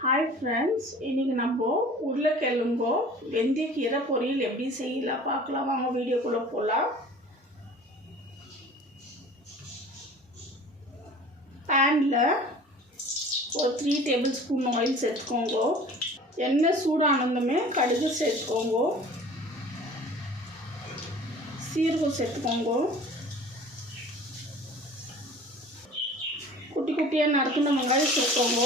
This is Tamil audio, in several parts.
हाय फ्रेंड्स इनके நம்ம உருளைக்கிழங்கோ வெந்தயக்கீரை பொரியல் எப்படி செய்யலாம் பார்க்கலாம் வாங்க வீடியோக்குள்ள போலாம் पैनல ஒரு 3 டேபிள்ஸ்பூன் ஆயில் சேர்த்துக்கோங்க எண்ணெய் சூடானதுமே கடுகு சேர்த்துக்கோங்க சீரகம் சேர்த்துக்கோங்க குட்டி குட்டியா நறுக்குன வெங்காயம் சேர்த்துக்கோங்க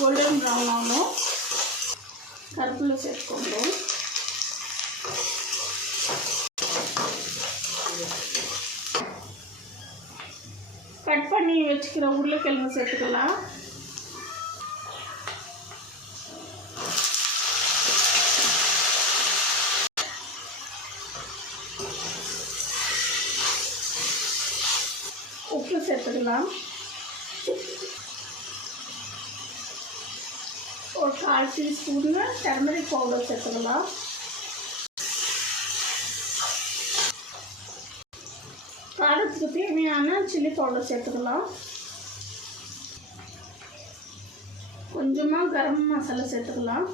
गोल्डन ब्राउन आगो कर्पूल सेर्को कट पन्नी वच्चिक्किற உருளைக்கிழங்கு சேர்த்துக்கலாம் உப்பு சேர்த்துக்கலாம் और 1/4 टीस्पून टर्मरिक पाउडर சேர்த்துக்கலாம் காரத்துக்கு தேவையான சில்லி பவுடர் சேர்த்துக்கலாம் கொஞ்சமா கரம் மசாலா சேர்த்துக்கலாம்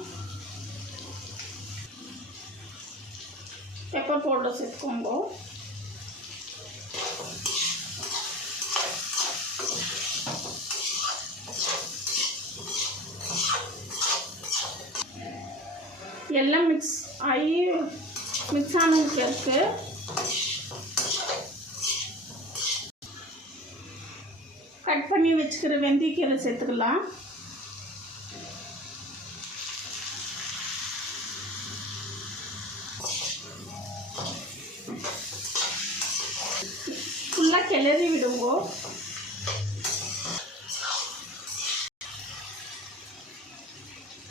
பெப்பர் பவுடர் சேர்த்துக்கோங்க எல்லாம் மிக்ஸ் ஆன பிறகு கட் பண்ணி வச்சுக்கிற வெந்தயக்கீரை சேர்த்துக்கலாம் ஃபுல்லா கிளறி விடுங்க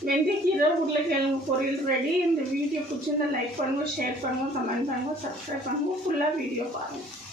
வெந்தயக்கீரை உருளைக்கிழங்கு பொரியல் ரெடி இந்த வீடியோ பிடிச்சிருந்தா லைக் பண்ணுங்க ஷேர் பண்ணுங்க கமெண்ட் பண்ணுங்க சப்ஸ்கிரைப் பண்ணுங்க ஃபுல்லாக வீடியோ பாருங்கள்